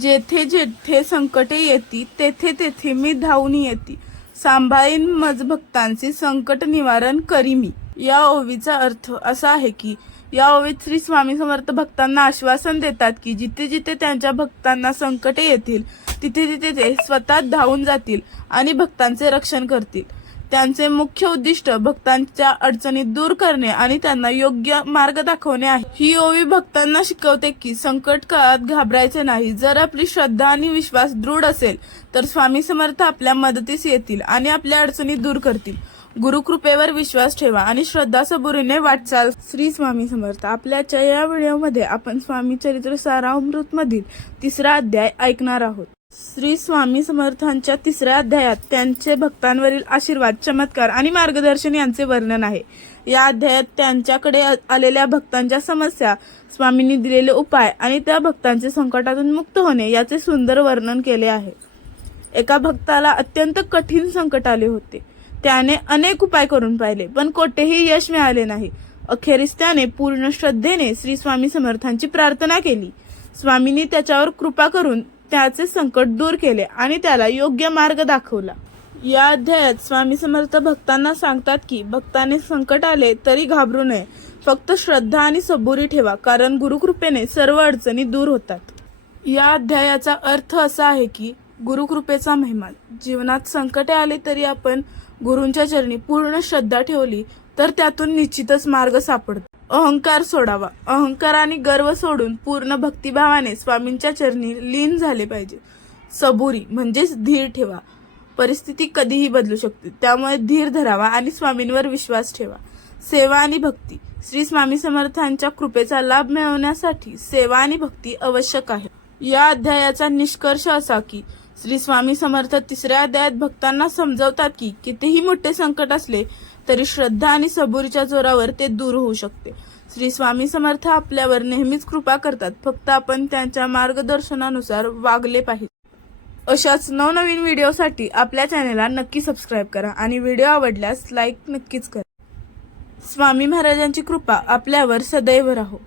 जेथे जेथे संकटे येती तेथे तेथे मी धावून येती. सांभाळीन मज भक्तांचे संकट निवारण करी मी. या ओवीचा अर्थ असा आहे की या ओवीत श्री स्वामी समर्थ भक्तांना आश्वासन देतात की जिथे जिथे त्यांच्या भक्तांना संकटे येतील तिथे तिथे ते स्वतः धावून जातील आणि भक्तांचे रक्षण करतील. त्यांचे मुख्य उद्दिष्ट भक्तांच्या अडचणी दूर करणे आणि त्यांना योग्य मार्ग दाखवणे आहे. ही ओवी भक्तांना शिकवते की संकट काळात घाबरायचे नाही. जर आपली श्रद्धा आणि विश्वास दृढ असेल तर स्वामी समर्थ आपल्या मदतीस येतील आणि आपल्या अडचणी दूर करतील. गुरुकृपेवर विश्वास ठेवा आणि श्रद्धा सबुरीने वाटचाल. श्री स्वामी समर्थ आपल्याच्या या व्हिडिओमध्ये आपण स्वामी चरित्र सारामृत मधील तिसरा अध्याय ऐकणार आहोत. श्री स्वामी समर्थांच्या तिसऱ्या अध्यायात त्यांचे भक्तांवरील आशीर्वाद चमत्कार आणि मार्गदर्शन यांचे वर्णन आहे. या अध्यायात त्यांच्याकडे आलेल्या भक्तांच्या समस्या स्वामींनी दिलेले उपाय आणि त्या भक्तांचे संकटातून मुक्त होणे याचे सुंदर वर्णन केले आहे. एका भक्ताला अत्यंत कठीण संकट आले होते. त्याने अनेक उपाय करून पाहिले पण कोठेही यश मिळाले नाही. अखेरीस त्याने पूर्ण श्रद्धेने श्री स्वामी समर्थांची प्रार्थना केली. स्वामींनी त्याच्यावर कृपा करून त्याचे संकट दूर केले आणि त्याला योग्य मार्ग दाखवला. या अध्यायात स्वामी समर्थ भक्तांना सांगतात की भक्ताने संकट आले तरी घाबरू नये. फक्त श्रद्धा आणि सबुरी ठेवा कारण गुरुकृपेने सर्व अडचणी दूर होतात. या अध्यायाचा अर्थ असा आहे की गुरुकृपेचा महिमा जीवनात संकटे आले तरी आपण गुरूंच्या चरणी पूर्ण श्रद्धा ठेवली तर त्यातून निश्चितच मार्ग सापडतो. अहंकार सोडावा. अहंकार आणि गर्व सोडून पूर्ण भक्तिभावाने स्वामींच्या चरणी लीन झाले पाहिजे. सबुरी म्हणजेच धीर ठेवा. परिस्थिती कधीही बदलू शकते. त्यामुळे धीर धरावा आणि स्वामींवर विश्वास ठेवा. सेवा आणि भक्ती. श्री स्वामी समर्थांच्या कृपेचा लाभ मिळवण्यासाठी सेवा आणि भक्ती आवश्यक आहे. या अध्यायाचा निष्कर्ष असा की श्री स्वामी समर्थ तिसऱ्या अध्यायात भक्तांना समजवतात की कितीही मोठे संकट असले तरी श्रद्धा आणि सबुरीच्या जोरावर ते दूर होऊ शकते. श्री स्वामी समर्थ आपल्यावर नेहमीच कृपा करतात. फक्त आपण त्यांच्या मार्गदर्शनानुसार वागले पाहिजे. अशाच नवनवीन व्हिडिओसाठी आपल्या चॅनेलला नक्की सबस्क्राईब करा आणि व्हिडिओ आवडल्यास लाईक नक्कीच करा. स्वामी महाराजांची कृपा आपल्यावर सदैव राहो.